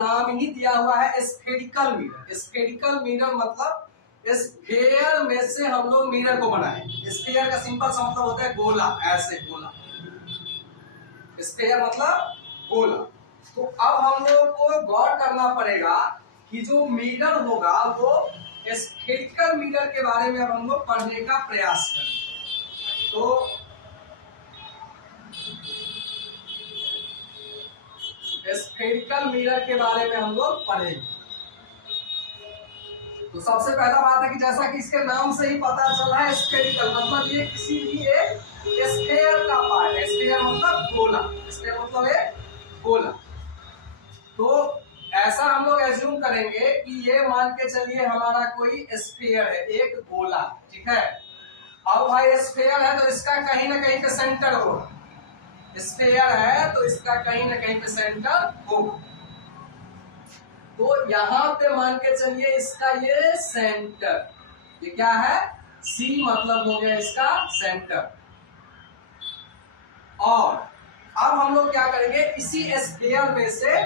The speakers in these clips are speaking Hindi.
नाम ही दिया हुआ है स्फेरिकल मिरर। स्फेरिकल मिरर मतलब स्फेयर में से हम लोग मिरर को बनाए। स्फेयर का सिंपल सा मतलब होता है गोला, ऐसे गोला। स्फेयर मतलब गोला। तो अब हम लोग को गौर करना पड़ेगा कि जो मिरर होगा वो स्फेरिकल मिरर के बारे में अब हम लोग पढ़ने का प्रयास करें। तो स्फेरिकल मिरर के बारे में हम लोग पढ़ेंगे। तो सबसे पहला बात है कि जैसा कि इसके नाम से ही पता चला है स्फेरिकल मतलब ये किसी भी एक स्फेयर का पार्ट है। स्फेयर मतलब गोला, स्फेयर मतलब एक गोला। तो ऐसा हम लोग एज्यूम करेंगे कि ये मान के चलिए हमारा कोई स्फेयर है, एक गोला, ठीक है। अब भाई स्फेयर है तो इसका कहीं ना कहीं पे सेंटर होगा। स्फेयर है तो इसका कहीं ना कहीं पे सेंटर होगा। तो यहां पे मान के चलिए इसका ये सेंटर, ये क्या है, सी मतलब हो गया इसका सेंटर। और अब हम लोग क्या करेंगे, इसी स्फेयर में से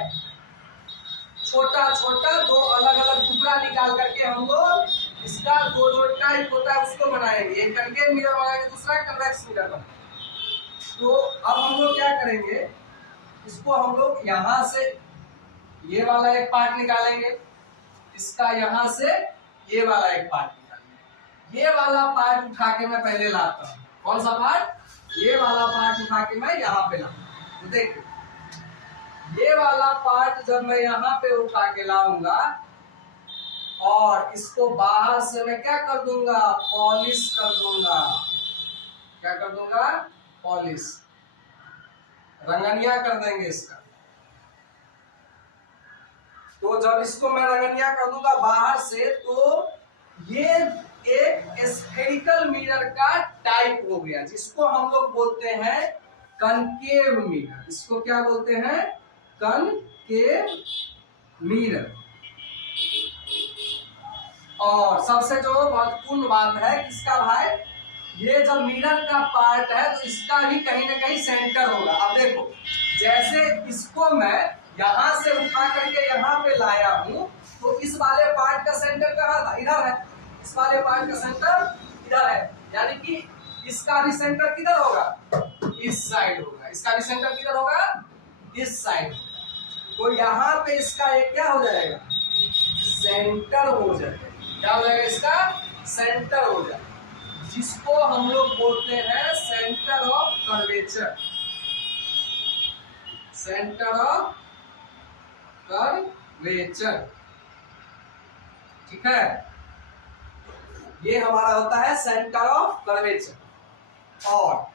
छोटा छोटा दो अलग अलग टुकड़ा निकाल करके हम लोग इसका दो जो टाइप होता है उसको बनाएंगे। एक कनकेव मिरर बनाएंगे, दूसरा कन्वेक्स मिरर बनाएंगे। तो अब हम लोग क्या करेंगे, इसको हम लोग यहां से ये वाला एक पार्ट निकालेंगे, इसका यहां से ये वाला एक पार्ट निकालेंगे। ये वाला पार्ट उठा के मैं पहले लाता हूं। कौन सा पार्ट, ये वाला पार्ट उठा के मैं यहाँ पे लाऊंगा। तो देखिए ये वाला पार्ट जब मैं यहाँ पे उठा के लाऊंगा और इसको बाहर से मैं क्या कर दूंगा, पॉलिश कर दूंगा। क्या कर दूंगा, पॉलिश, रंगनिया कर देंगे इसका। तो जब इसको मैं रंगनिया कर दूंगा बाहर से, तो ये एक स्फेरिकल मिरर का टाइप हो गया, जिसको हम लोग बोलते हैं कनकेव मिरर। इसको क्या बोलते हैं, कनकेव मिरर। और सबसे जो महत्वपूर्ण बात है किसका भाई, ये जब मिरर का पार्ट है तो इसका भी कहीं ना कहीं सेंटर होगा। अब देखो जैसे इसको मैं यहां से उठा करके यहाँ पे लाया हूं, तो इस वाले पार्ट का सेंटर कहाँ था, इधर है। इस वाले पार्ट का सेंटर इधर है, यानी कि इसका भी सेंटर किधर होगा, इस साइड होगा। इसका भी सेंटर किधर होगा, इस साइड। तो यहाँ पे इसका एक क्या हो जाएगा, सेंटर हो जाएगा। क्या हो जाएगा, इसका सेंटर हो जाएगा, जिसको हम लोग बोलते हैं centre of curvature. Centre of curvature, ठीक है। ये हमारा होता है सेंटर ऑफ कर्वेचर। और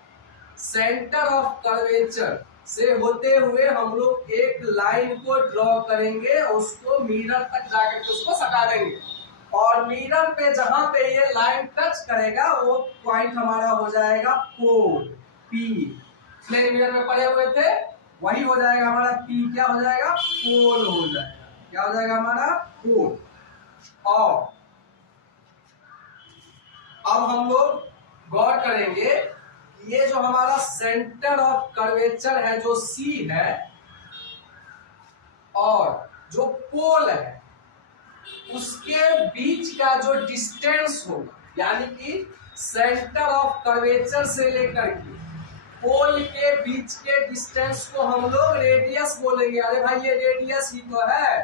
सेंटर ऑफ कर्वेचर से होते हुए हम लोग एक लाइन को ड्रॉ करेंगे, उसको मिरर तक जाकर के उसको सटा देंगे। और मिरर पे जहां पे ये लाइन टच करेगा वो पॉइंट हमारा हो जाएगा पोल, पी। प्लेन मिरर में पड़े हुए थे, वही हो जाएगा हमारा पी। क्या हो जाएगा, पोल हो जाएगा। क्या हो जाएगा हमारा, पोल। और अब हम लोग गौर करेंगे, ये जो हमारा सेंटर ऑफ कर्वेचर है जो सी है, और जो पोल है उसके बीच का जो डिस्टेंस होगा, यानी कि सेंटर ऑफ कर्वेचर से लेकर के पोल के बीच के डिस्टेंस को हम लोग रेडियस बोलेंगे। अरे भाई ये रेडियस ही तो है,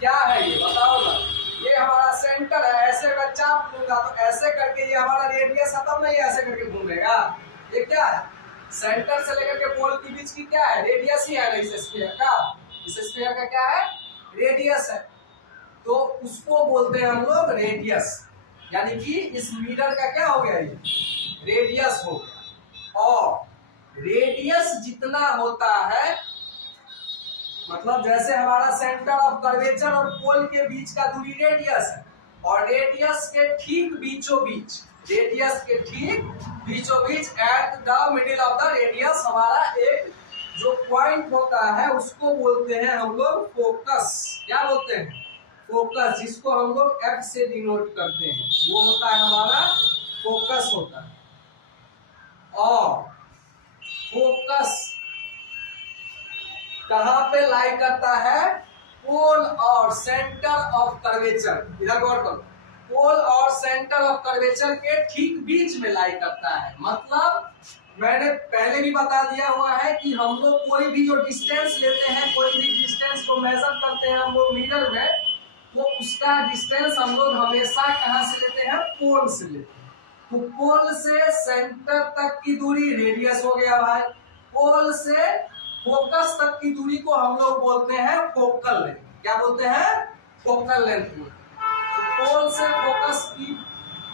क्या है ये बताओ ना। ये हमारा सेंटर है, ऐसे मैं चाप लूंगा तो ऐसे करके ये हमारा रेडियस खत्म नहीं, ऐसे करके घूमेगा। ये क्या है, सेंटर से लेकर के पोल के बीच की क्या है, रेडियस ही है ना इस स्फीयर का। इस स्फीयर का क्या है, रेडियस है। तो उसको बोलते हैं हम लोग रेडियस, यानी कि इस मिरर का क्या हो गया, ये रेडियस हो गया। और रेडियस जितना होता है, मतलब जैसे हमारा सेंटर ऑफ कर्वेचर और पोल के बीच का दूरी रेडियस है, और रेडियस के ठीक बीचों बीच, रेडियस के ठीक बीचों बीच at the middle of the radius हमारा एक जो पॉइंट होता है उसको बोलते हैं हम लोग फोकस। क्या बोलते हैं, फोकस, जिसको हम लोग F से डिनोट करते हैं, वो होता है हमारा फोकस होता है। और फोकस कहां पे लाई करता है? पोल और सेंटर ऑफ कर्वेचर, इधर गौर करो, पोल और सेंटर ऑफ कर्वेचर के ठीक बीच में लाई करता है। मतलब मैंने पहले भी बता दिया हुआ है कि हम लोग कोई भी जो डिस्टेंस लेते हैं, कोई भी डिस्टेंस को मेजर करते हैं हम लोग मीटर में, तो उसका डिस्टेंस हम लोग हमेशा कहां से लेते हैं? पोल से लेते हैं। तो पोल से सेंटर तक की दूरी रेडियस हो गया भाई। पोल से फोकस तक की दूरी को हम लोग बोलते हैं फोकल लेंथ। क्या बोलते हैं? Focal length. पोल से फोकस की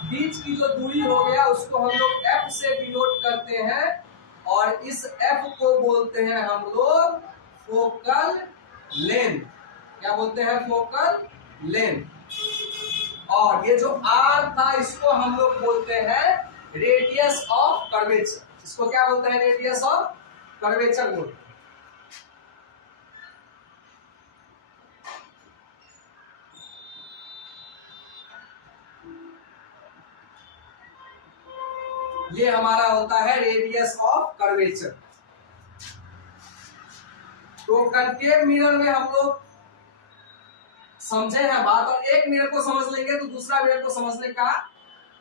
बीच की जो दूरी हो गया उसको हम लोग एफ से डिनोट करते हैं, और इस एफ को बोलते हैं हम लोग फोकल लेंथ। क्या बोलते हैं? Focal length. और ये जो आर था इसको हम लोग बोलते हैं रेडियस ऑफ कर्वेचर। इसको क्या बोलते हैं? रेडियस ऑफ कर्वेचर बोलते हैं। ये हमारा होता है रेडियस ऑफ कर्वेचर। तो कनकेव मिरर में हम लोग समझे हैं बात, और एक मिरर को समझ लेंगे तो दूसरा मिरर को समझने का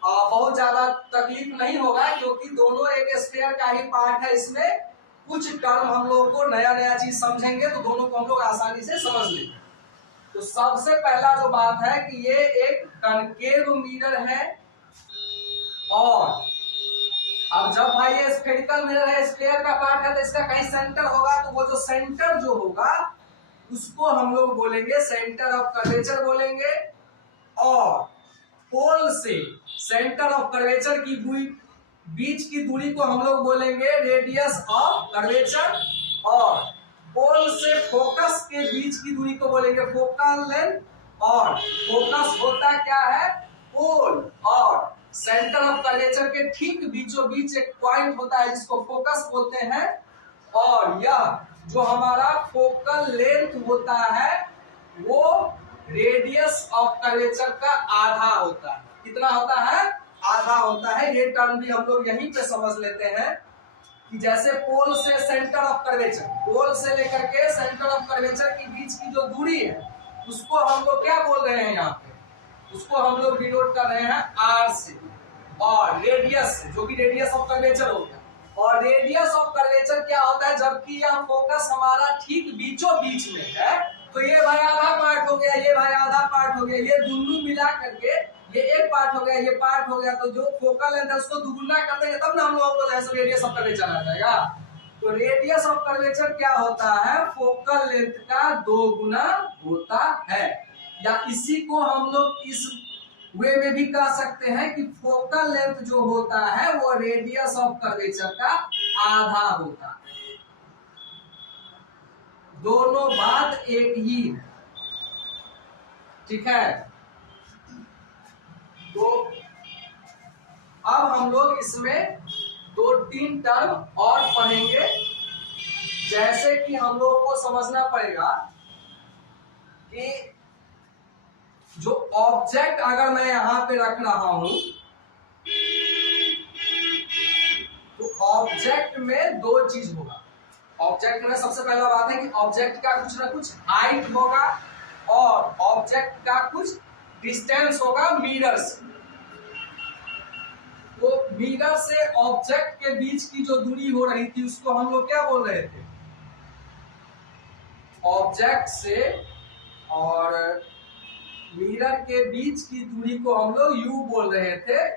बहुत ज्यादा तकलीफ नहीं होगा, क्योंकि दोनों एक स्फीयर का ही पार्ट है। इसमें कुछ टर्म हम लोग को नया नया चीज समझेंगे तो दोनों को हम लोग आसानी से समझ लेंगे। तो सबसे पहला जो बात है कि ये एक कनकेव मिरर है, और अब जब भाई ये स्फेरिकल मिरर है, स्फीयर का पार्ट है, तो इसका कहीं सेंटर होगा, तो वो जो सेंटर जो होगा उसको हम लोग बोलेंगे सेंटर ऑफ कर्वेचर बोलेंगे। और पोल से सेंटर ऑफ कर्वेचर की बीच की दूरी को हम लोग बोलेंगे रेडियस ऑफ कर्वेचर, और पोल से फोकस के बीच की दूरी को बोलेंगे फोकल लेंथ। और फोकस होता क्या है? पोल और सेंटर ऑफ कर्वेचर के ठीक बीचों बीच एक पॉइंट होता है जिसको फोकस बोलते हैं, और यह जो हमारा फोकल लेंथ होता है वो रेडियस ऑफ कर्वेचर का आधा होता है। कितना होता है? आधा होता है। ये टर्म भी हम लोग यहीं पे समझ लेते हैं कि जैसे पोल से सेंटर ऑफ कर्वेचर, पोल से लेकर के सेंटर ऑफ कर्वेचर के बीच की जो दूरी है उसको हम लोग क्या बोल रहे हैं? यहाँ पे उसको हम लोग डिनोट कर रहे हैं आर से, और रेडियस से, जो कि रेडियस ऑफ कर्वेचर हो गया। और रेडियस ऑफ कर्वेचर क्या होता है? जबकि यह फोकस हमारा ठीक बीचों बीच में है, तो ये भाई आधा पार्ट हो गया, ये भाई आधा पार्ट हो गया, ये दोनों मिला करके ये एक पार्ट हो गया, ये पार्ट हो गया। तो जो फोकल लेंथ है उसको दुगुना कर देंगे तब ना हम लोग को ऐसे रेडियस ऑफ कर्वेचर आ जाएगा। तो रेडियस ऑफ कर्वेचर क्या होता है? फोकल लेंथ का 2 गुना होता है। या इसी को हम लोग इस वे में भी कह सकते हैं कि फोकल लेंथ जो होता है वो रेडियस ऑफ कर्वेचर का आधा होता है। दोनों बात एक ही है, ठीक है। तो अब हम लोग इसमें 2-3 टर्म और पढ़ेंगे, जैसे कि हम लोग को समझना पड़ेगा कि जो ऑब्जेक्ट अगर मैं यहां पे रख रहा हूं तो ऑब्जेक्ट में 2 चीज होगा। ऑब्जेक्ट में सबसे पहला बात है कि ऑब्जेक्ट का कुछ ना कुछ हाइट होगा, और ऑब्जेक्ट का कुछ डिस्टेंस होगा मिरर से। तो मिरर से ऑब्जेक्ट के बीच की जो दूरी हो रही थी उसको हम लोग क्या बोल रहे थे? ऑब्जेक्ट से और मिरर के बीच की दूरी को हम लोग यू बोल रहे थे,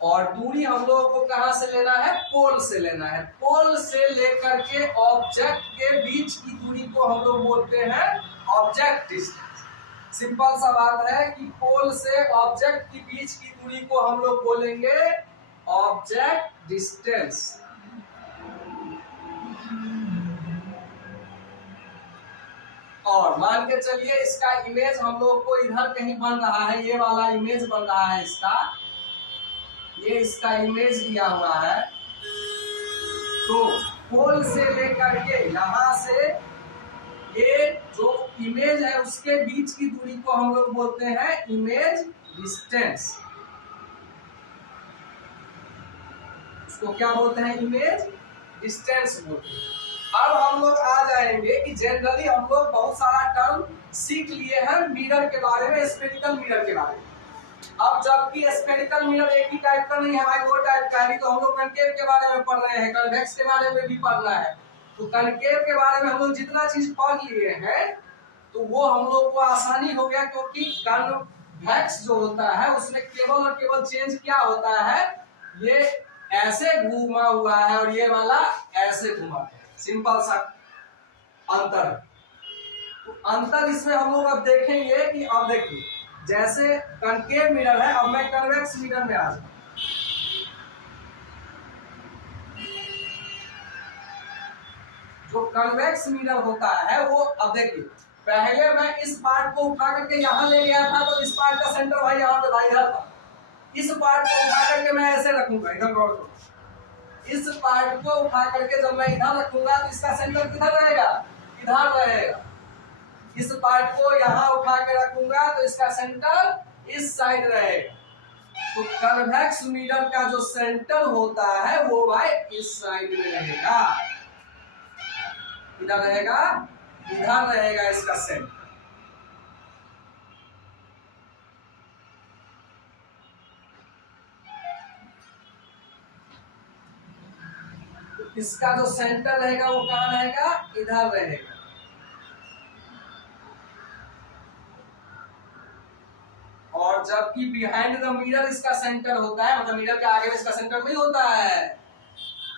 और दूरी हम लोगों को कहां से लेना है? पोल से लेना है। पोल से लेकर के ऑब्जेक्ट के बीच की दूरी को हम लोग बोलते हैं ऑब्जेक्ट डिस्टेंस। सिंपल सा बात है कि पोल से ऑब्जेक्ट के बीच की दूरी को हम लोग बोलेंगे ऑब्जेक्ट डिस्टेंस। और मान के चलिए इसका इमेज हम लोग को इधर कहीं बन रहा है, ये वाला इमेज बन रहा है इसका, ये इसका इमेज दिया हुआ है। तो पोल से लेकर के यहां से ये जो इमेज है उसके बीच की दूरी को हम लोग बोलते हैं इमेज डिस्टेंस। उसको क्या बोलते हैं? इमेज डिस्टेंस बोलते हैं। अब हम लोग आ जाएंगे कि जनरली हम लोग बहुत सारा टर्म सीख लिए हैं मिरर के बारे में, स्फेरिकल मिरर के बारे में। अब जबकि स्फेरिकल मिरर एक ही टाइप का नहीं है भाई, दो टाइप का है। तो हम लोग कनकेव के बारे में पढ़ रहे हैं, कन्वेक्स के बारे में भी पढ़ना है। तो कनकेव के बारे में हम लोग जितना चीज पढ़ लिए हैं तो वो हम लोग को आसानी हो गया, क्योंकि कन्वेक्स जो होता है उसमें केवल और केवल चेंज क्या होता है, ये ऐसे घूमा हुआ है और ये वाला ऐसे घूमा है, सिंपल सा अंतर है। तो अंतर इसमें हम लोग अब देखेंगे कि अब देखिए जैसे कनकेव मिरर है, अब मैं कन्वेक्स मिरर में आ जाऊं। जो कन्वेक्स मिरर होता है वो, अब देखिए पहले मैं इस पार्ट को उठा करके यहां ले गया था, तो इस पार्ट का सेंटर भाई यहां पे था, इधर था। इस पार्ट को उठा करके मैं ऐसे रखूंगा, इधर गौर करो। इस पार्ट को उठा करके जब मैं इधर रखूंगा तो इसका सेंटर किधर रहेगा, इधर रहेगा। इस पार्ट को यहां उठा के रखूंगा तो इसका सेंटर इस साइड रहेगा। तो कन्वेक्स मिरर का जो सेंटर होता है वो भाई इस साइड में रहेगा, इधर रहेगा, इधर रहेगा इसका सेंटर। तो इसका जो सेंटर रहेगा वो कहां रहेगा, इधर रहेगा। और जबकि बिहाइंड द मिरर इसका सेंटर होता है, मतलब मिरर के आगे में इसका सेंटर नहीं होता है।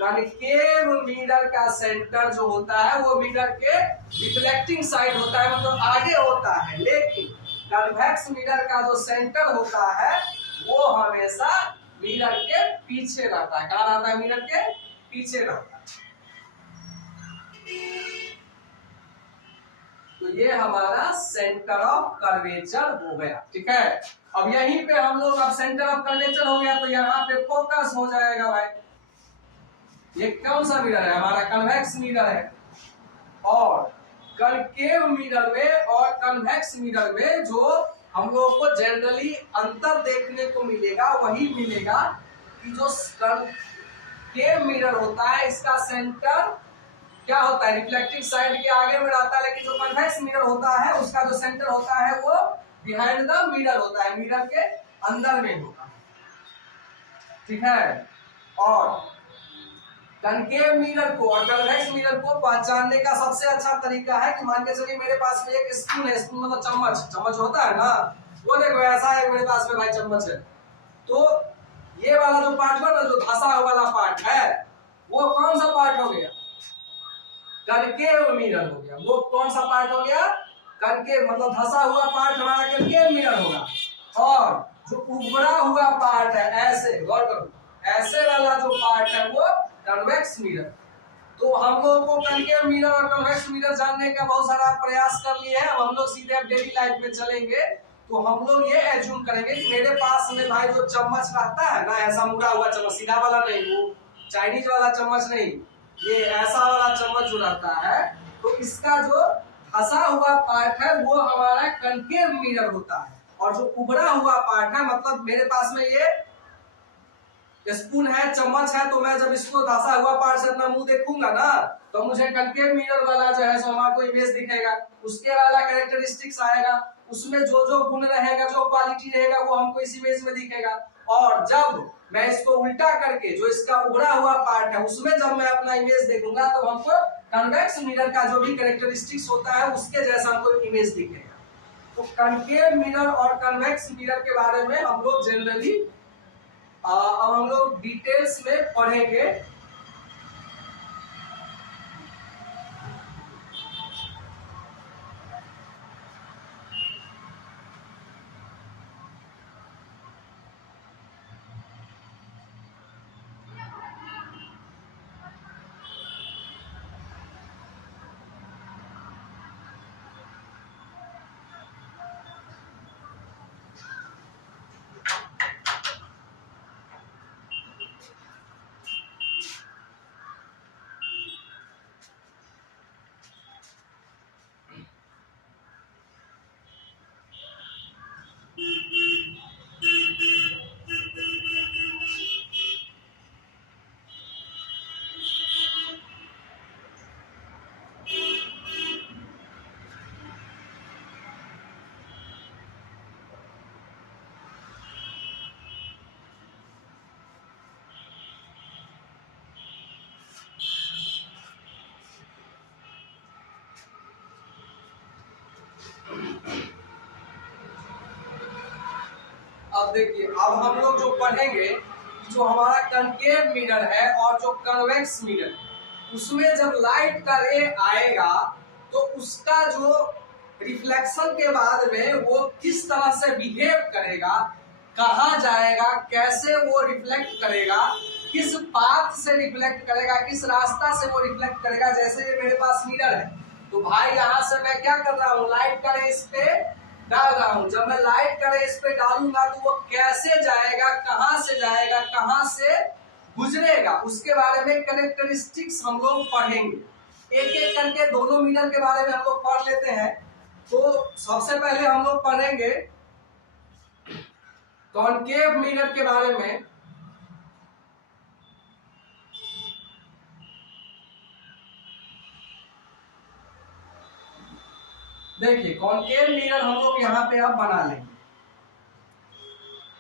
कनकेव मिरर का सेंटर जो होता है वो मिरर के रिफ्लेक्टिंग साइड होता है, मतलब आगे होता है। लेकिन कन्वेक्स मिरर का जो सेंटर होता है वो हमेशा मिरर के पीछे रहता है। कहाँ रहता है, मिरर के पीछे रहता है। तो ये हमारा सेंटर ऑफ कर्वेचर हो गया, ठीक है। अब यहीं पे हम लोग, अब सेंटर ऑफ कर्वेचर हो गया तो यहाँ पे फोकस हो जाएगा भाई। ये कौन सा मिरर है, हमारा कन्वेक्स मिरर है। और कनकेव मिरर में और कन्वेक्स मिरर में जो हम लोगों को जनरली अंतर देखने को मिलेगा वही मिलेगा कि जो कनकेव मिरर होता है इसका सेंटर क्या होता है, रिफ्लेक्टिंग साइड के आगे में रहता है। लेकिन जो कन्वेक्स मिरर होता है उसका जो सेंटर होता है वो बिहाइंड द मिरर होता है, मिरर के अंदर में होता है, ठीक है। और कनकेव मिरर को और कन्वेक्स मिरर को पहचानने का सबसे अच्छा तरीका है कि मान के चलिए मेरे पास में एक स्पून है, स्पून मतलब चम्मच, चम्मच होता है ना, वो देखो ऐसा है मेरे पास में भाई चम्मच है। तो ये वाला जो पार्ट है ना, जो धंसा वाला पार्ट है, वो कौन सा पार्ट हो गया, कनकेव मिरर हो गया। वो कौन सा पार्ट हो गया, कनकेव, मतलब धंसा हुआ पार्ट हमारा कनकेव मिरर होगा। और जो उभरा हुआ पार्ट है, ऐसे गौर करो, ऐसे वाला जो पार्ट है वो कन्वेक्स मिरर। तो हम लोगों को कनकेव मिरर और कन्वेक्स मिरर जानने का बहुत सारा प्रयास कर लिए हैं। अब हम लोग सीधे डेली लाइफ में चलेंगे तो हम लोग ये एज्यूम करेंगे कि मेरे पास में भाई जो चम्मच रहता है ना, ऐसा मुड़ा हुआ चम्मच, सीधा वाला नहीं, वो चाइनीज वाला चम्मच नहीं, ये ऐसा वाला चम्मच जो रहता है, तो इसका जो धंसा हुआ पार्ट है वो हमारा कनकेव मिरर होता है। और जो उभरा हुआ पार्ट है, मतलब मेरे पास में ये स्पून है, चम्मच है, तो मैं जब इसको धंसा हुआ पार्ट से अपना मुंह देखूंगा ना तो मुझे कनकेव मिरर वाला जो है सो हमारे को इमेज दिखेगा, उसके वाला कैरेक्टरिस्टिक्स आएगा, उसमें जो जो गुण रहेगा, जो क्वालिटी रहेगा वो हमको इस इमेज में दिखेगा। और जब मैं इसको उल्टा करके जो इसका उभरा हुआ पार्ट है उसमें जब मैं अपना इमेज देखूंगा तो हमको कन्वेक्स मिरर का जो भी कैरेक्टरिस्टिक्स होता है उसके जैसा हमको इमेज दिखेगा। तो कनकेव मिरर और कन्वेक्स मिरर के बारे में हम लोग जनरली अब हम लोग डिटेल्स में पढ़ेंगे। अब देखिए, अब हम लोग जो पढ़ेंगे जो हमारा कनकेव मिरर है और जो कन्वेक्स मिरर है, उसमें जब लाइट का रे आएगा तो उसका जो रिफ्लेक्शन के बाद में वो किस तरह से बिहेव करेगा, कहाँ जाएगा, कैसे वो रिफ्लेक्ट करेगा, किस पाथ से रिफ्लेक्ट करेगा, किस रास्ता से वो रिफ्लेक्ट करेगा। जैसे ये मेरे पास मिरर है तो भाई यहाँ से मैं क्या कर रहा हूँ, लाइट का रे इस पे डाल रहा हूँ। जब मैं लाइट का रे इस पे डालूंगा तो वो कैसे जाएगा, कहाँ से जाएगा, कहाँ से गुजरेगा, उसके बारे में कैरेक्टरिस्टिक्स हम लोग पढ़ेंगे। एक एक करके दोनों मिरर के बारे में हम लोग पढ़ लेते हैं। तो सबसे पहले हम लोग पढ़ेंगे कॉनकेव मिरर के बारे में। देखिए, कॉनकेव मिरर हम लोग यहाँ पे अब बना लेंगे।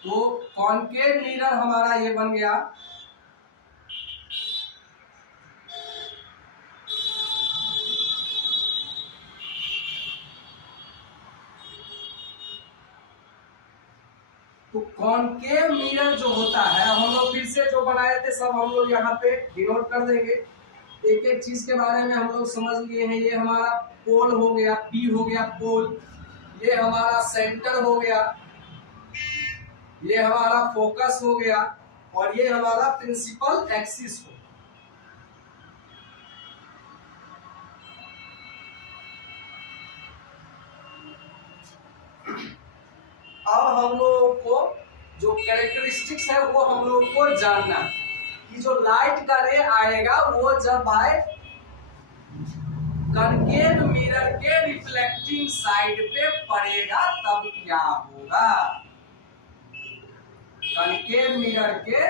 तो कॉनकेव मिरर हमारा ये बन गया। तो कॉनकेव मिरर जो होता है, हम लोग फिर से जो बनाए थे सब हम लोग यहाँ पे डिनोट कर देंगे। एक एक चीज के बारे में हम लोग समझ लिए हैं। ये हमारा पोल हो गया, पी हो गया पोल, ये हमारा सेंटर हो गया, ये हमारा फोकस हो गया, और ये हमारा प्रिंसिपल एक्सिस हो। अब हम लोगों को जो कैरेक्टरिस्टिक्स है वो हम लोगों को जानना है कि जो लाइट का रे आएगा वो जब भाई कनकेव मिरर के रिफ्लेक्टिंग साइड पे पड़ेगा तब क्या होगा। कनकेव मिरर के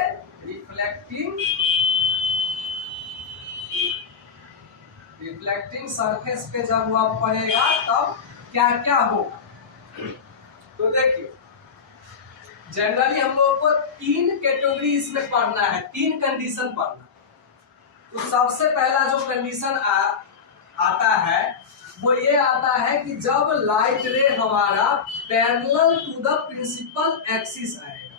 रिफ्लेक्टिंग सरफेस पे जब वह पड़ेगा तब क्या क्या होगा। तो देखिए, जनरली हम लोगों को तीन कैटेगरी इसमें पढ़ना है, तीन कंडीशन पढ़ना। तो सबसे पहला जो कंडीशन आता है वो ये आता है कि जब लाइट रे हमारा parallel to the principal axis आएगा।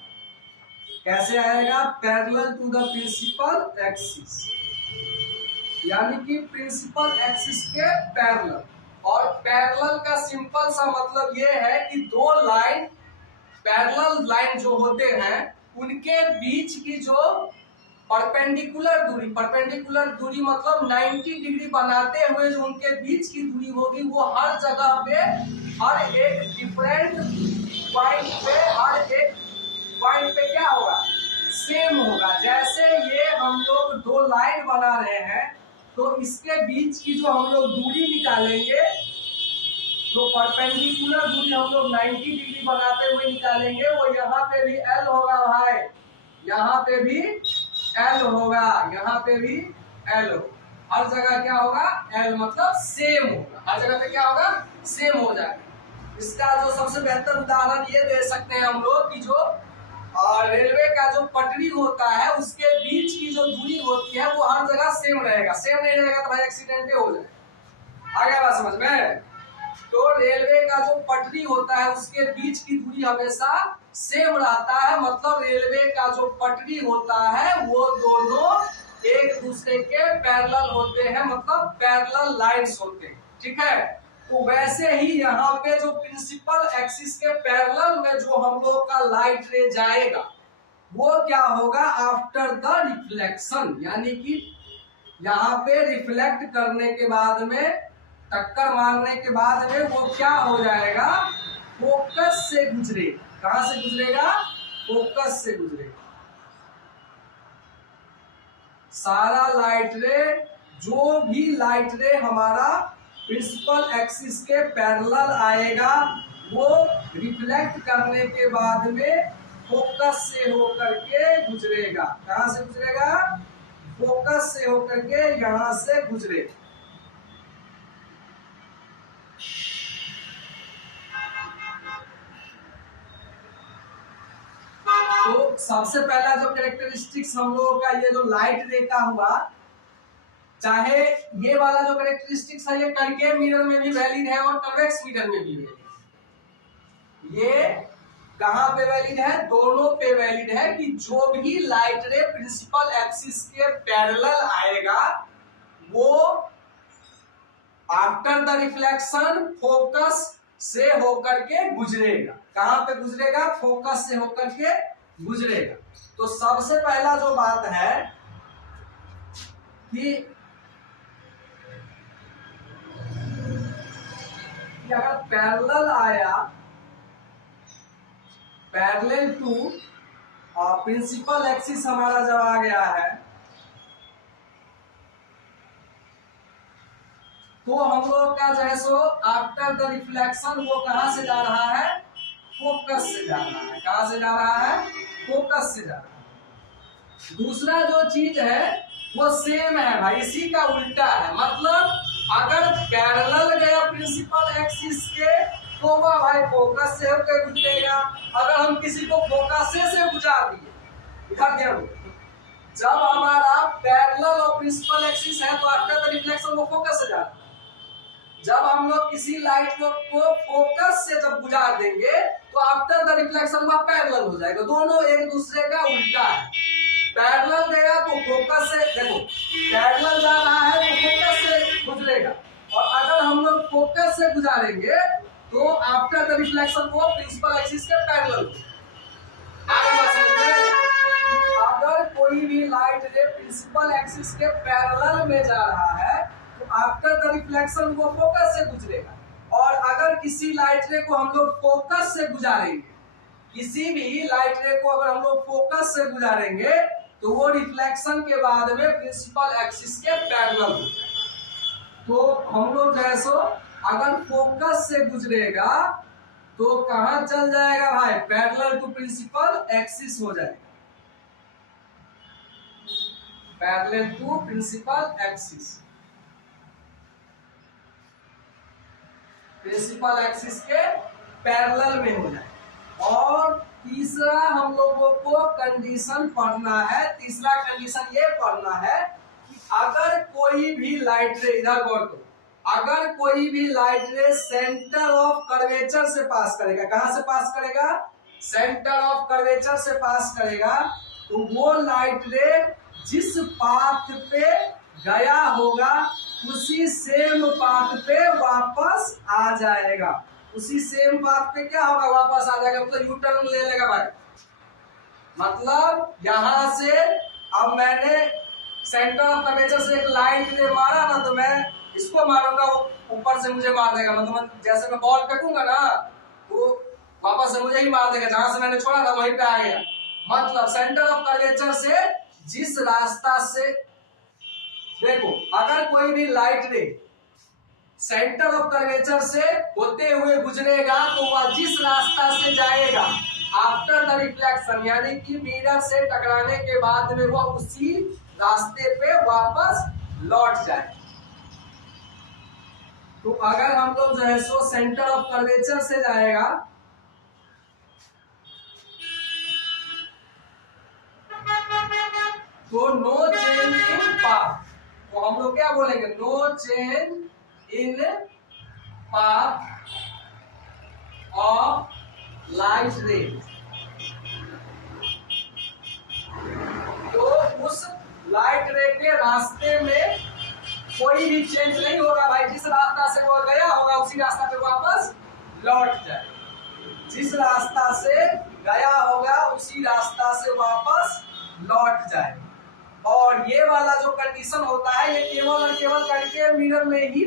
कैसे आएगा? Parallel to the principal axis, यानी कि प्रिंसिपल एक्सिस के पैरेलल। और पैरेलल का सिंपल सा मतलब ये है कि दो लाइन, पैरेलल लाइन जो होते हैं उनके बीच की जो परपेंडिकुलर दूरी मतलब 90 डिग्री बनाते हुए जो उनके बीच की दूरी होगी वो हर जगह पे, हर एक डिफरेंट पॉइंट पे क्या होगा, सेम होगा। जैसे ये हम लोग दो लाइन बना रहे हैं तो इसके बीच की जो हम लोग दूरी निकालेंगे, जो परपेंडिकुलर दूरी हम लोग 90 डिग्री बनाते हुए निकालेंगे, वो यहाँ पे भी L होगा भाई, यहाँ पे भी L होगा, यहाँ पे भी L होगा। हर जगह क्या होगा? L मतलब सेम होगा। हर जगह पे क्या होगा? सेम हो जाएगा। इसका जो सबसे बेहतर उदाहरण ये दे सकते हैं हम लोग कि जो रेलवे का जो पटरी होता है उसके बीच की जो दूरी होती है वो हर जगह सेम रहेगा। सेम नहीं रहेगा तो भाई एक्सीडेंट हो जाएगा। आ गया बात समझ में? तो रेलवे का जो पटरी होता है उसके बीच की दूरी हमेशा सेम रहता है, मतलब रेलवे का जो पटरी होता है वो दोनों एक दूसरे के पैरेलल होते हैं, मतलब पैरेलल लाइंस होते हैं। ठीक है? तो वैसे ही यहाँ पे जो प्रिंसिपल एक्सिस के पैरेलल में जो हम लोग का लाइट रे जाएगा वो क्या होगा, आफ्टर द रिफ्लेक्शन, यानी कि यहाँ पे रिफ्लेक्ट करने के बाद में, टक्कर मारने के बाद में वो क्या हो जाएगा, फोकस से गुजरेगा। कहां से गुजरेगा? फोकस से गुजरेगा। सारा लाइट रे, जो भी लाइट रे हमारा प्रिंसिपल एक्सिस के पैरेलल आएगा वो रिफ्लेक्ट करने के बाद में फोकस से होकर के गुजरेगा। कहां से गुजरेगा? फोकस से होकर के यहां से गुजरेगा। तो सबसे पहला जो कैरेक्टरिस्टिक्स हम लोगों का ये जो लाइट रे का हुआ, चाहे ये वाला जो कैरेक्टरिस्टिक्स है ये कनकेव मिरर में भी वैलिड है और कन्वेक्स मिरर में भी वैलिड है। ये कहां पे वैलिड है? दोनों पे वैलिड है कि जो भी लाइट रे प्रिंसिपल एक्सिस के पैरेलल आएगा वो आफ्टर द रिफ्लेक्शन फोकस से होकर के गुजरेगा। कहां पे गुजरेगा? फोकस से होकर के गुजरेगा। तो सबसे पहला जो बात है कि अगर पैरेलल आया, पैरेलल टू प्रिंसिपल एक्सिस हमारा जब आ गया है तो हम लोग का जो है सो आफ्टर द रिफ्लेक्शन वो कहां से जा रहा है? फोकस से जा रहा है। कहां से जा रहा है? फोकस से जा रहा है। दूसरा जो चीज है वो सेम है भाई, इसी का उल्टा है। मतलब अगर पैरेलल गया प्रिंसिपल एक्सिस के तो वह भाई फोकस से होकर गुजरेगा। अगर हम किसी को फोकस से गुजार दिए, इधर क्या हो, जब हमारा पैरेलल और प्रिंसिपल एक्सिस है तो आफ्टर द रिफ्लेक्शन वो फोकस से जा रहा है। जब हम लोग किसी लाइट को फोकस से जब गुजार देंगे तो आफ्टर द रिफ्लेक्शन वह पैरेलल हो जाएगा। दोनों एक दूसरे का उल्टा है। पैरेलल गया तो फोकस से, देखो पैरेलल जा रहा है तो फोकस से गुजरेगा, और अगर हम लोग फोकस से गुजारेंगे तो आफ्टर द रिफ्लेक्शन वो प्रिंसिपल एक्सिस के पैरेलल हो जाएगा। अगर कोई भी लाइट रे प्रिंसिपल एक्सिस के पैरेलल में जा रहा है तो आफ्टर द रिफ्लेक्शन वो फोकस से गुजरेगा, और अगर किसी लाइट रे को हम लोग फोकस से गुजारेंगे, किसी भी लाइट रे को अगर हम लोग फोकस से गुजारेंगे तो वो रिफ्लेक्शन के बाद में प्रिंसिपल एक्सिस के पैरेलल हो जाएगा। तो हम लोग जैसो अगर फोकस से गुजरेगा तो कहां चल जाएगा भाई? पैरेलल टू प्रिंसिपल एक्सिस हो जाएगा। Parallel to principal axis, principal axis के पैरेलल में हो जाए। और तीसरा हम लोगों को कंडीशन पढ़ना है, तीसरा कंडीशन ये पढ़ना है कि अगर कोई भी लाइट रे, इधर गौर करो, अगर कोई भी लाइट रे सेंटर ऑफ कर्वेचर से पास करेगा, कहां से पास करेगा? सेंटर ऑफ कर्वेचर से पास करेगा, तो वो लाइट रे जिस पाथ पे गया होगा उसी सेम पाथ पे वापस आ जाएगा। उसी सेम पाथ पे क्या होगा? वापस आ जाएगा, मतलब यू टर्न ले लेगा भाई। मतलब यहां से अब मैंने सेंटर ऑफ कर्वेचर से एक लाइन ले मारा ना, तो मैं इसको मारूंगा, ऊपर से मुझे मार देगा। मतलब जैसे मैं बॉल फेंकूंगा ना तो वापस से मुझे ही मार देगा, जहां से मैंने छोड़ा था वहीं पे आ गया। मतलब सेंटर ऑफ कर्वेचर से जिस रास्ता से, देखो अगर कोई भी लाइट रे सेंटर ऑफ कर्वेचर से होते हुए गुजरेगा तो वह जिस रास्ता से जाएगा आफ्टर द रिफ्लेक्शन, यानी कि मिरर से टकराने के बाद में वह उसी रास्ते पे वापस लौट जाए। तो अगर हम लोग जो है सो सेंटर ऑफ कर्वेचर से जाएगा तो नो चेंज इन पाथ, तो हम लोग क्या बोलेंगे? No change in path of light ray. तो उस लाइट रे के रास्ते में कोई भी चेंज नहीं होगा भाई, जिस रास्ता से वो गया होगा उसी रास्ता पे वापस लौट जाए। जिस रास्ता से गया होगा उसी रास्ता से वापस लौट जाए। और ये वाला जो कंडीशन होता है ये केवल और केवल कनकेव मिरर में ही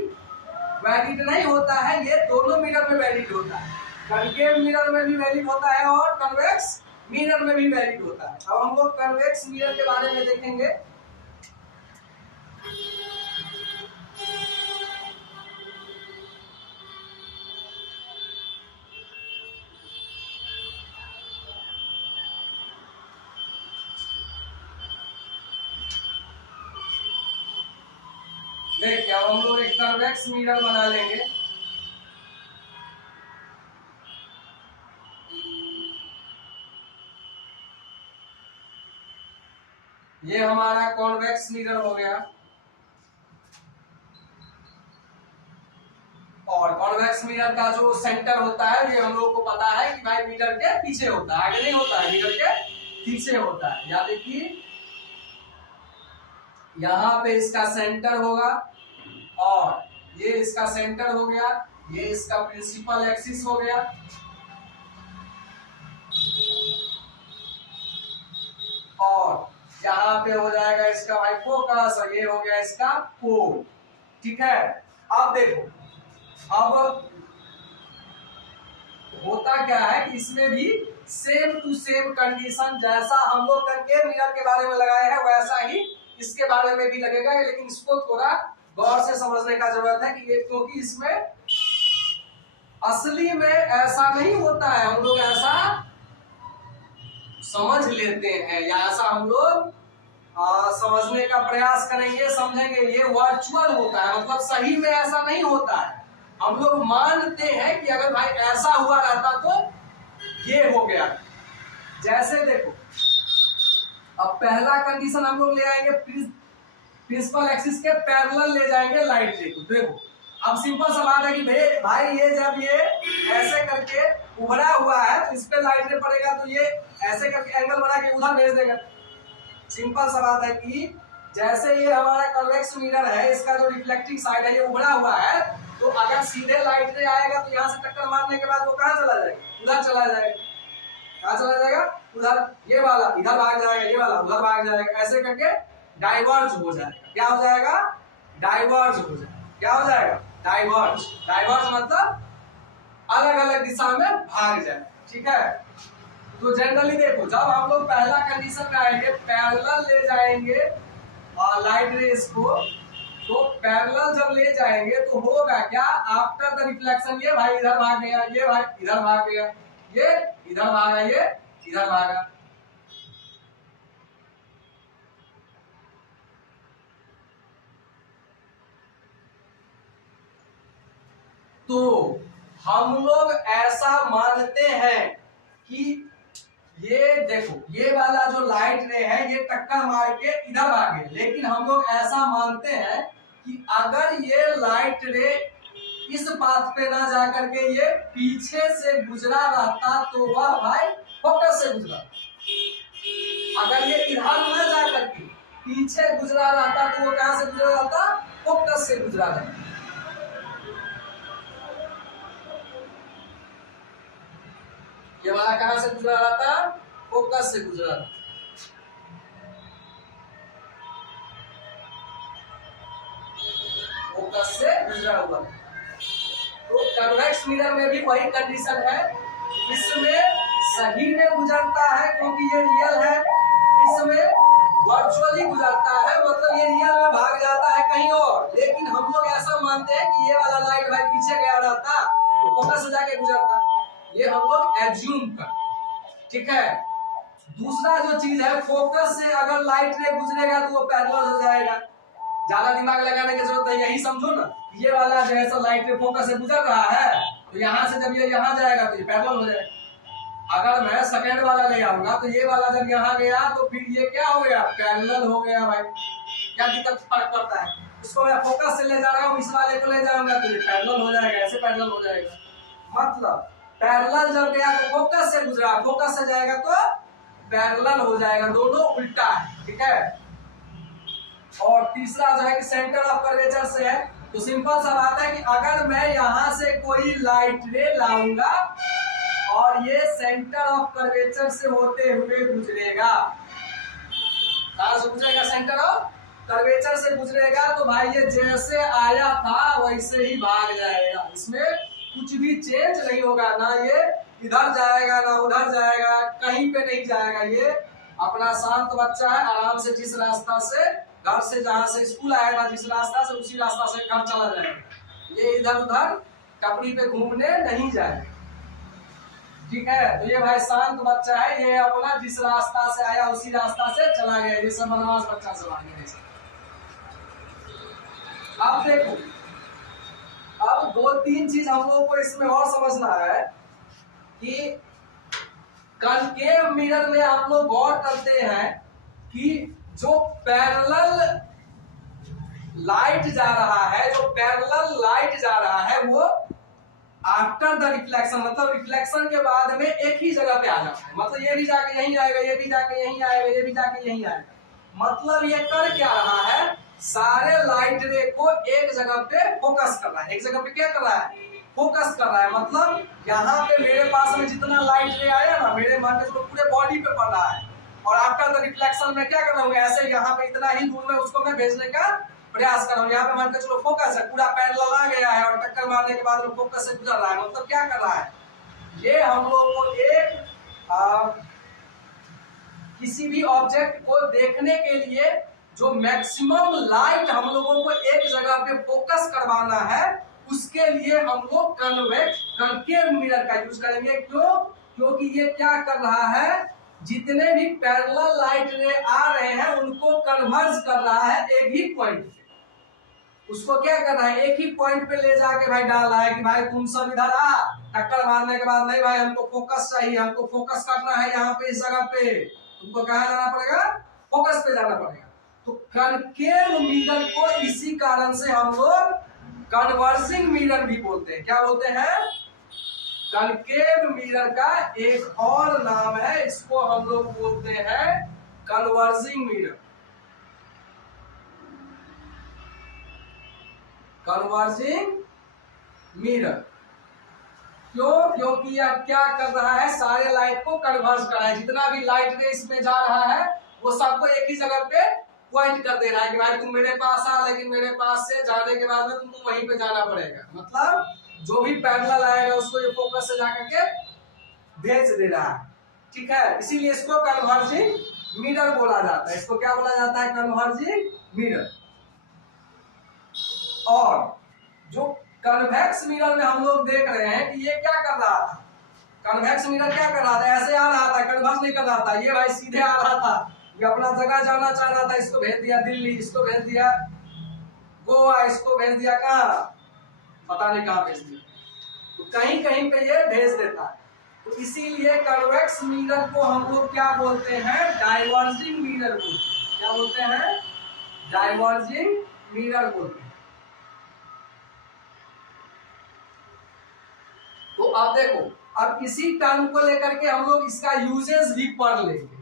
वैलिड नहीं होता है, ये दोनों मिरर में वैलिड होता है। कनकेव मिरर में भी वैलिड होता है और कन्वेक्स मिरर में भी वैलिड होता है। अब हम लोग कन्वेक्स मिरर के बारे में देखेंगे। देखिए अब हम लोग एक कन्वेक्स मिरर बना लेंगे। ये हमारा कॉन्वेक्स मिरर हो गया, और कॉन्वेक्स मिरर का जो सेंटर होता है ये हम लोग को पता है कि भाई मिरर के पीछे होता है, आगे नहीं होता है, मिरर के पीछे होता है। यानी कि यहाँ पे इसका सेंटर होगा और ये इसका सेंटर हो गया, ये इसका प्रिंसिपल एक्सिस हो गया, और यहाँ पे हो जाएगा इसका भाई फोकस और ये हो गया इसका पोल। ठीक है, अब देखो, अब होता क्या है कि इसमें भी सेम टू सेम कंडीशन जैसा हम लोग करके मिरर के बारे में लगाए हैं वैसा ही इसके बारे में भी लगेगा, लेकिन इसको थोड़ा गौर से समझने का जरूरत है कि ये, क्योंकि इसमें असली में ऐसा नहीं होता है, हम लोग ऐसा समझ लेते हैं या ऐसा हम लोग समझने का प्रयास करेंगे, समझेंगे। ये वर्चुअल होता है, मतलब सही में ऐसा नहीं होता है। हम लोग मानते हैं कि अगर भाई ऐसा हुआ रहता तो ये हो गया। जैसे देखो, अब पहला कंडीशन हम लोग ले आएंगे, प्रिंसिपल एक्सिस के पैरेलल ले जाएंगे लाइट रे को। देखो अब सिंपल सा बात है कि भाई ये जब ये ऐसे करके उभरा हुआ है तो इस पे लाइट रे पड़ेगा तो ये ऐसे करके एंगल बना के उधर भेज देगा। सिंपल सा बात है कि जैसे ये हमारा कन्वेक्स मिरर है, इसका जो रिफ्लेक्टिंग साइड है ये उभरा हुआ है, तो अगर सीधे लाइट रे आएगा तो यहाँ से टक्कर मारने के बाद वो कहाँ चला जाएगा? उधर चला जाएगा। कहाँ चला जाएगा? उधर। ये वाला इधर भाग जाएगा, ये वाला उधर भाग जाएगा, ऐसे करके डाइवर्ज हो जाएगा। क्या हो जाएगा? डाइवर्ज हो जाएगा। क्या हो जाएगा? डाइवर्ज। डाइवर्ज मतलब अलग अलग दिशा में भाग जाए। ठीक है, तो जनरली देखो, जब हम लोग पहला कंडीशन में आएंगे, पैरेलल ले जाएंगे और लाइट रेस को, तो पैरेलल जब ले जाएंगे तो होगा क्या? आफ्टर द रिफ्लेक्शन ये भाई इधर भाग गया, ये भाई इधर भाग गया, ये इधर भागा, ये इधर भागा। तो हम लोग ऐसा मानते हैं कि ये देखो, ये वाला जो लाइट रे है ये टक्कर मार के इधर भागे, लेकिन हम लोग ऐसा मानते हैं कि अगर ये लाइट रे इस पाथ पे ना जाकर के ये पीछे से गुजरा रहता तो वह भाई फोकस से गुजरा। अगर ये इधर ना जाकर के पीछे गुजरा रहता तो वो कहां से गुजरा रहता? फोकस से गुजरा रहता। ये वाला कहां से गुजरा रहा था? फोकस से गुजरा रहा। फोकस से गुजरा हुआ। तो कन्वेक्स मिरर में भी वही कंडीशन है, इसमें सही में गुजरता है क्योंकि ये रियल है, इसमें वर्चुअली गुजरता है, मतलब ये रियल में भाग जाता है कहीं और। लेकिन हम लोग ऐसा मानते हैं कि ये वाला लाइट भाई पीछे गया रहता तो फोकस से जाके गुजरता, ये हम लोग एज्यूम कर। ठीक है, दूसरा जो चीज है, फोकस से अगर लाइट रे गुजरेगा तो वो पैरेलल हो जाएगा। ज्यादा दिमाग लगाने की जरूरत है, यही समझो ना, ये वाला जैसा लाइट रे फोकस से गुजर रहा है तो यहाँ से जब ये यहाँ जाएगा तो ये पैरेलल हो जाएगा। अगर मैं सेकेंड वाला ले आऊंगा तो ये वाला जब यहाँ गया तो फिर ये क्या हो गया? पैरेलल हो गया। भाई क्या दिक्कत फर्क पड़ता है? उसको मैं फोकस से ले जा रहा हूँ, इस वाले को ले जाऊंगा तो ये पैरेलल हो जाएगा, ऐसे पैरेलल हो जाएगा। मतलब पैरेलल जब गया तो फोकस से गुजरा, फोकस से जाएगा तो पैरेलल हो जाएगा, दोनों उल्टा है। ठीक है, और तीसरा जो है कि सेंटर ऑफ कर्वेचर से है, तो सिंपल सा बात है कि अगर मैं यहां से कोई लाइट रे लाऊंगा और ये सेंटर ऑफ कर्वेचर से होते हुए गुजरेगा, कहां से गुजरेगा? सेंटर ऑफ कर्वेचर से गुजरेगा, तो भाई ये जैसे आया था वैसे ही भाग जाएगा, इसमें कुछ भी चेंज नहीं होगा, ना ये इधर जाएगा ना उधर जाएगा, कहीं पे नहीं जाएगा। ये अपना शांत बच्चा है, आराम से जिस रास्ता से घर से जहां से स्कूल आएगा जिस रास्ता से, उसी रास्ता से घर चला जाएगा, ये इधर उधर टपरी पे घूमने नहीं जाएगा। ठीक है, तो ये भाई शांत बच्चा है, ये अपना जिस रास्ता से आया उसी रास्ता से चला गया, ये सब बदमाश बच्चा सब आगे। अब देखो, अब दो तीन चीज हम लोगों को इसमें और समझना है कि कनकेव मिरर में हम लोग गौर करते हैं कि जो पैरेलल लाइट जा रहा है, जो पैरेलल लाइट जा रहा है वो आफ्टर द रिफ्लेक्शन, मतलब रिफ्लेक्शन के बाद में एक ही जगह पे आ जाता है, मतलब ये भी जाके यहीं आएगा, ये भी जाके यहीं आएगा, ये भी जाके यहीं आएगा। मतलब ये कर क्या रहा है, सारे लाइट रे को एक जगह पे फोकस कर रहा है, एक जगह पे क्या कर रहा है, फोकस कर रहा है। मतलब यहाँ पे मेरे पास में जितना लाइट रे आया ना, मेरे मान के चलो पूरे बॉडी पे पड़ रहा है, और आफ्टर द रिफ्लेक्शन में क्या कर रहा हूँ, ऐसे यहाँ पे इतना ही दूर में उसको मैं भेजने का प्रयास कर रहा हूँ। यहाँ पे मान के चलो फोकस है, पूरा पैरेलल आ गया है और टक्कर मारने के बाद फोकस से गुजर रहा है। मतलब क्या कर रहा है, ये हम लोग को एक किसी भी ऑब्जेक्ट को देखने के लिए जो मैक्सिमम लाइट हम लोगों को एक जगह पे फोकस करवाना है, उसके लिए हम लोग कनकेव मिरर का यूज करेंगे। क्यों, क्योंकि ये क्या कर रहा है, जितने भी पैरेलल लाइट रे आ रहे हैं उनको कन्वर्ज कर रहा है एक ही पॉइंट पे। उसको क्या कर रहा है, एक ही पॉइंट पे ले जाके भाई डाल रहा है कि भाई तुम सब इधर आ, टक्कर मारने के बाद नहीं भाई हमको फोकस चाहिए, हमको फोकस करना है यहाँ पे इस जगह पे, तुमको कहाँ जाना पड़ेगा, फोकस पे जाना पड़ेगा। तो कनकेव मिरर को इसी कारण से हम लोग कन्वर्जिंग मिरर भी बोलते हैं। क्या बोलते हैं, कनकेव मिरर का एक और नाम है, इसको हम लोग बोलते हैं कन्वर्जिंग मिरर। कन्वर्जिंग मिरर क्यों, क्योंकि यह क्या कर रहा है, सारे लाइट को कन्वर्ज कर रहा है, जितना भी लाइट रे इसमें जा रहा है वो सबको एक ही जगह पे पॉइंट कर दे रहा है कि भाई तुम मेरे पास आ, लेकिन मेरे पास से जाने के बाद में तुमको वहीं पे जाना पड़ेगा। मतलब जो भी पैरेलल आएगा उसको ये फोकस से जाकर के भेज दे रहा है, ठीक है। इसीलिए इसको कन्वर्जिंग मिरर बोला जाता है। इसको क्या बोला जाता है, कन्वर्जिंग मिरर। और जो कन्वेक्स मिरर में हम लोग देख रहे हैं कि ये क्या कर रहा था, कन्वेक्स मिरर क्या कर रहा था, ऐसे आ रहा था, कन्वर्स नहीं कर रहा था, ये भाई सीधे आ रहा था, ये अपना जगह जाना चाह रहा था, इसको भेज दिया दिल्ली, इसको भेज दिया गोवा, इसको भेज दिया कहाँ, पता नहीं कहाँ भेज दिया, तो कहीं कहीं पे ये भेज देता है। तो इसीलिए कन्वेक्स मिरर को हम लोग क्या बोलते हैं, डाइवर्जिंग मिरर बोलते हैं। क्या बोलते हैं, डाइवर्जिंग मिरर बोलते हैं। तो अब देखो, अब इसी टर्म को लेकर के हम लोग इसका यूजेस भी पढ़ लेंगे।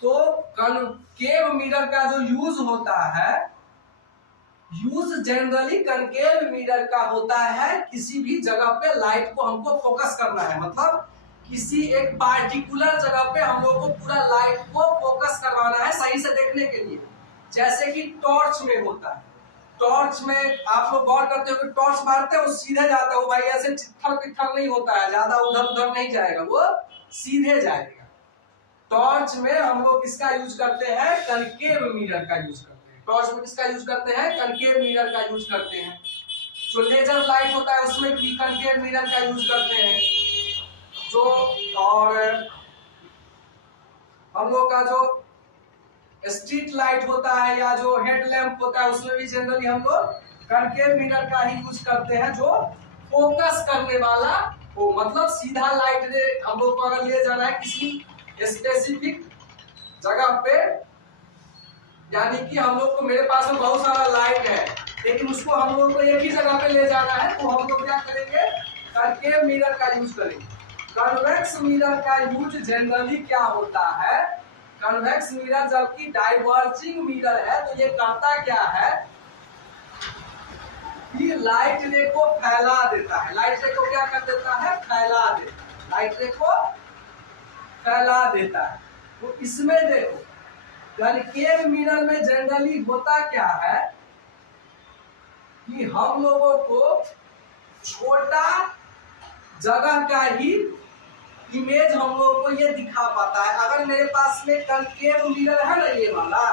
तो कनकेव मिरर का जो यूज होता है, यूज जनरली कनकेव मिरर का होता है किसी भी जगह पे लाइट को हमको फोकस करना है, मतलब किसी एक पार्टिकुलर जगह पे हम लोग को पूरा लाइट को फोकस करवाना है सही से देखने के लिए। जैसे कि टॉर्च में होता है, टॉर्च में आप लोग गौर करते हो कि टॉर्च मारते हैं वो सीधे जाता है, वो भाई ऐसे चिट्ठल पिट्ठल नहीं होता है, ज्यादा उधर उधर नहीं जाएगा, वो सीधे जाएगा। टॉर्च में हम लोग किसका यूज करते हैं, कनकेव मिरर का यूज करते हैं। टॉर्च में किसका यूज करते हैं, कनकेव मिरर का यूज करते हैं। जो लेजर लाइट होता है उसमें भी कनकेव मिरर का यूज करते हैं। जो और हम लोग का जो स्ट्रीट लाइट होता है या जो हेड लैंप होता है उसमें भी जनरली हम लोग कनकेव मिरर का ही यूज करते हैं, जो फोकस करने वाला हो, मतलब सीधा लाइट रे हम लोग को अगर ले जाना है किसी स्पेसिफिक जगह पे, यानी कि हम लोग को, मेरे पास में बहुत सारा लाइट है लेकिन उसको हम लोग को एक ही जगह पे ले जाना है, तो हम लोग क्या करेंगे, कनकेव मिरर का यूज करेंगे। कन्वेक्स मिरर का यूज जनरली क्या होता है, कन्वेक्स मिरर जबकि डाइवर्जिंग मिरर है तो ये करता क्या है कि लाइट रे को फैला देता है। लाइट रे को क्या कर देता है, फैला देता है, लाइट रे को फैला देता है। तो इसमें देखो कनकेव मिरर में जनरली होता क्या है कि हम लोगों को छोटा जगह का ही इमेज हम लोग को ये दिखा पाता है। अगर मेरे पास में कनकेव मिरर है ना ये वाला,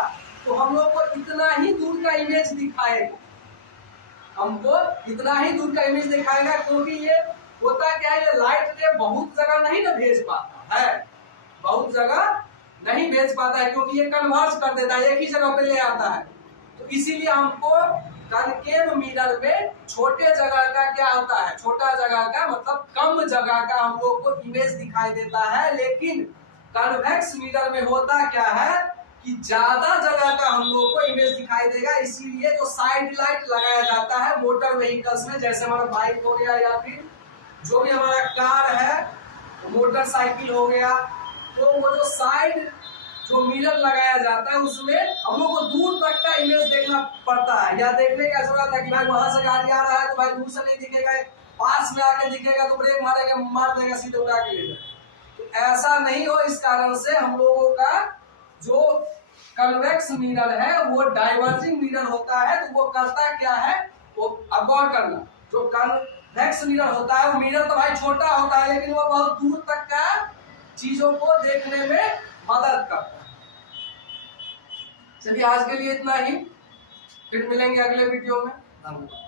तो हम लोग को इतना ही दूर का इमेज दिखाएगा, हमको इतना ही दूर का इमेज दिखाएगा, क्योंकि ये होता क्या है, ये लाइट रे बहुत जगह नहीं ना भेज पाता है, बहुत जगह नहीं भेज पाता है, क्योंकि ये कन्वर्ज कर देता है, एक ही जगह पे ले आता है। तो इसीलिए हमको कनकेव मिरर में छोटे जगह का क्या होता है, छोटा जगह का मतलब कम जगह का हम लोग को इमेज दिखाई देता है। लेकिन कन्वेक्स मिरर में होता क्या है कि ज्यादा जगह का हम लोग को इमेज दिखाई देगा। इसीलिए जो साइड लाइट लगाया जाता है मोटर व्हीकल्स में, जैसे हमारा बाइक हो गया या फिर जो भी हमारा कार है, मोटरसाइकिल हो गया, तो वो जो साइड जो मिरर लगाया जाता है उसमें हम लोग को दूर तक का इमेज देखना पड़ता है, या देखने का जरूरत है कि भाई वहां से गाड़ी आ रहा है तो भाई दूर से नहीं दिखेगा, पास में आके दिखेगा तो ब्रेक मारेगा, मार देगा, सीधे उड़ा के ले जाएगा। तो ऐसा नहीं हो, इस कारण से हम लोगों का जो कन्वेक्स मिरर है वो डाइवर्जिंग मिरर होता है। तो वो करता क्या है, वो अब गौर करना, जो कन्वेक्स मिरर होता है वो मिरर तो भाई छोटा होता है लेकिन वो बहुत दूर तक का चीजों को देखने में मदद करता है। चलिए आज के लिए इतना ही, फिर मिलेंगे अगले वीडियो में। धन्यवाद।